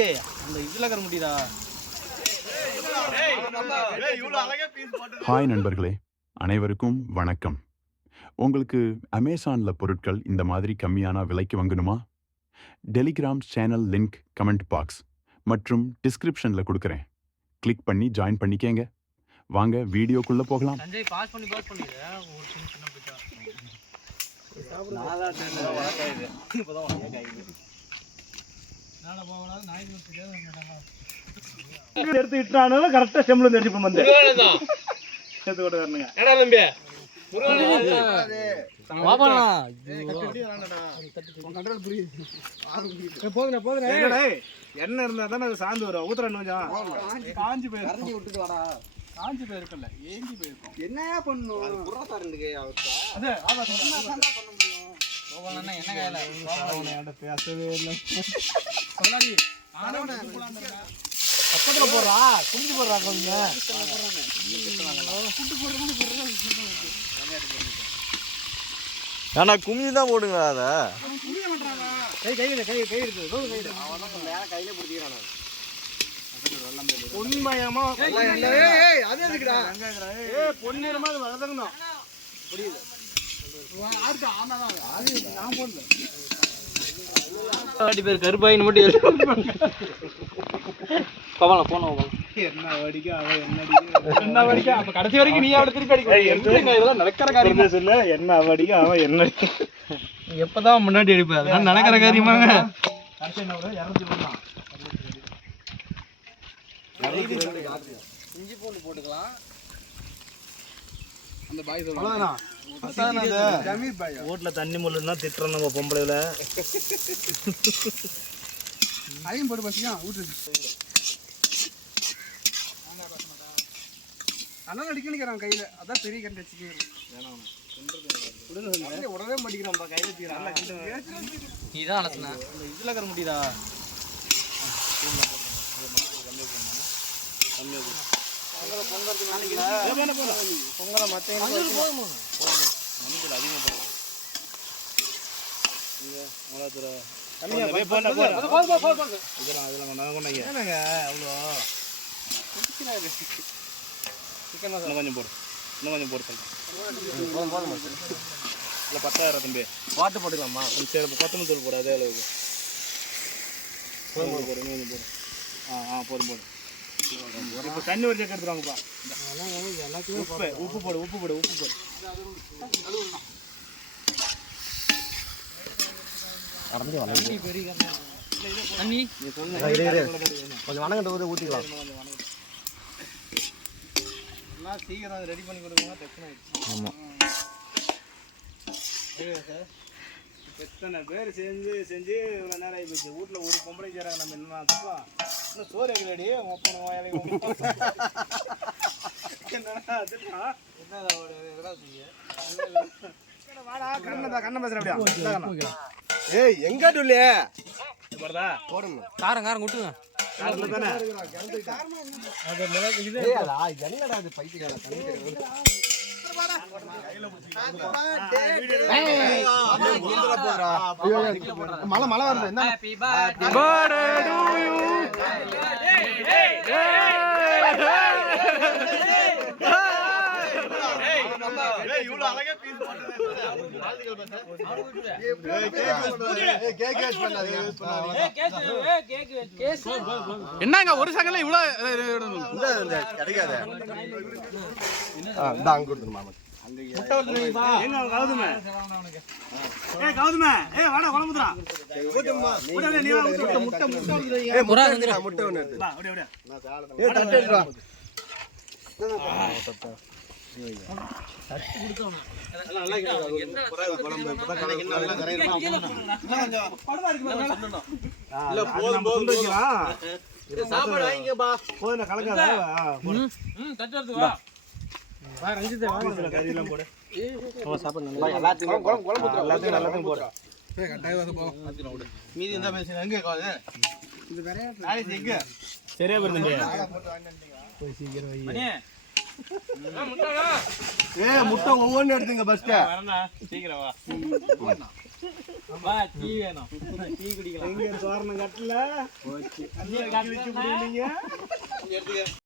அந்த இதுல கர முடியுதா? ஹாய் நண்பர்களே, அனைவருக்கும் வணக்கம். உங்களுக்கு அமேசானில் பொருட்கள் இந்த மாதிரி கம்மியான விலைக்கு வாங்கணுமா? Telegram channel link comment box மற்றும் டிஸ்கிரிப்ஷனில் கொடுக்குறேன். கிளிக் பண்ணி ஜாயின் பண்ணிக்கங்க. வாங்க வீடியோக்குள்ளே போகலாம். எடுத்துக்கிட்டாலும் கரெக்டா செம்ல இருந்து எடுத்து வந்து சேர்த்து கொண்டு வரணுங்க. ஏடா தம்பி என்ன இருந்தா தானே அது சாந்து வரும். ஊத்துறன்னு கொஞ்சம் காஞ்சி போயிருக்கும். காஞ்சி போயிருக்குல்ல, ஏங்கி போயிருக்கும். என்ன பண்ணும் பேசவே இல்லை. பக்கத்துல போடுறா, குடிச்சு போடுறா. ஆனா கும்மி தான் போடுங்க. அத கை கையில கை கை இருக்குது. கையில பிடிக்கிறான். பொன்மயமா அது எதுக்குடா? பொன்னிறமா அது வளர்ந்துக்கணும். புரியுது? நான் போடல. பேர் கருப்பாயின்னு மட்டும் என்ன வடிக்க அவன் என்ன வடிக்க. அப்ப கடைசி வரைக்கும் நீ அவட திருப்பி அடிக்க. இதெல்லாம் நடக்கிற காரியமா சொல்ல. என்ன வடிக்க அவன் என்ன எப்பதான் முன்னாடி அடிப்ப. அதெல்லாம் நடக்கிற காரியமாங்க. கடைசி என்ன 200 இஞ்சி பூண்டு போட்டுக்கலாம். அந்த பாய் சொல்லுங்க. ஓட்டுல தண்ணி முள்ளுன்னா திட்டுறோம் நம்ம பொம்பளையில. அதையும் போட்டு பசியா ஊட்டு. அண்ணன் அடிக்கணிக்கிறான் கையில. அதான் பெரிய கண்டு வச்சுக்கிறேன். உடனே மாட்டிக்கிறான் கையில வச்சுக்கிறான். நீதான் அலசனா இதுல கர முடியுதா? பொங்கலை மற்ற கொஞ்சம் போடு. இன்னும் கொஞ்சம் போடு. இல்லை 10,000 தம்பி வாட்டு போட்டுக்கலாமா? சரி, கொத்தமல்லி தூள் போடு. அதே அளவுக்கு போடு. இன்னும் போடு. போதும் போடு. இப்போ தண்ணி ஒரு ஜக்கு எடுத்துருவாங்கப்பா. உப்பு போடு. உப்பு போடு. கொஞ்சம் வணங்கிட்ட போது ஊற்றிக்கலாம். சீக்கிரம் ரெடி பண்ணி கொடுங்க. டெக்ஷன் ஆயிடுச்சு. ஆமாம். எத்தனை பேர் செஞ்சு இவ்வளோ நேரம் ஆகி போச்சு. வீட்டில் ஒரு பொம்பளை செய்கிறாங்க. நம்ம என்ன தப்பா இன்னும் சோறு எங்களடி ஒப்பனை வாயிலையும் கண்ணை பேசுற அப்படியா? ஏய் எங்காட்டு இல்லையே போடுங்க. காரம் விட்டுங்க. என்னடா அது பைத்தியக்கார மழை வருது. என்ன என்னங்க ஒரு சங்கல இவ்வளவு கிடைக்காது. சாப்பாடு வாங்கிக்கப்பா. போதும் கலக்காத. கறியெல்லாம் போடு. எல்லாத்தையும் போடு. மீதி இருந்தா பேசுங்க. எங்க சரியா போயிருந்தீங்க. முட்டை ஒவ்வொன்னு எடுத்துங்க. பஸ்ட் சீக்கிரம் வா. டீ வேணும் டீ குடிக்கலாம். எங்க சோரணம் கட்டல போச்சு.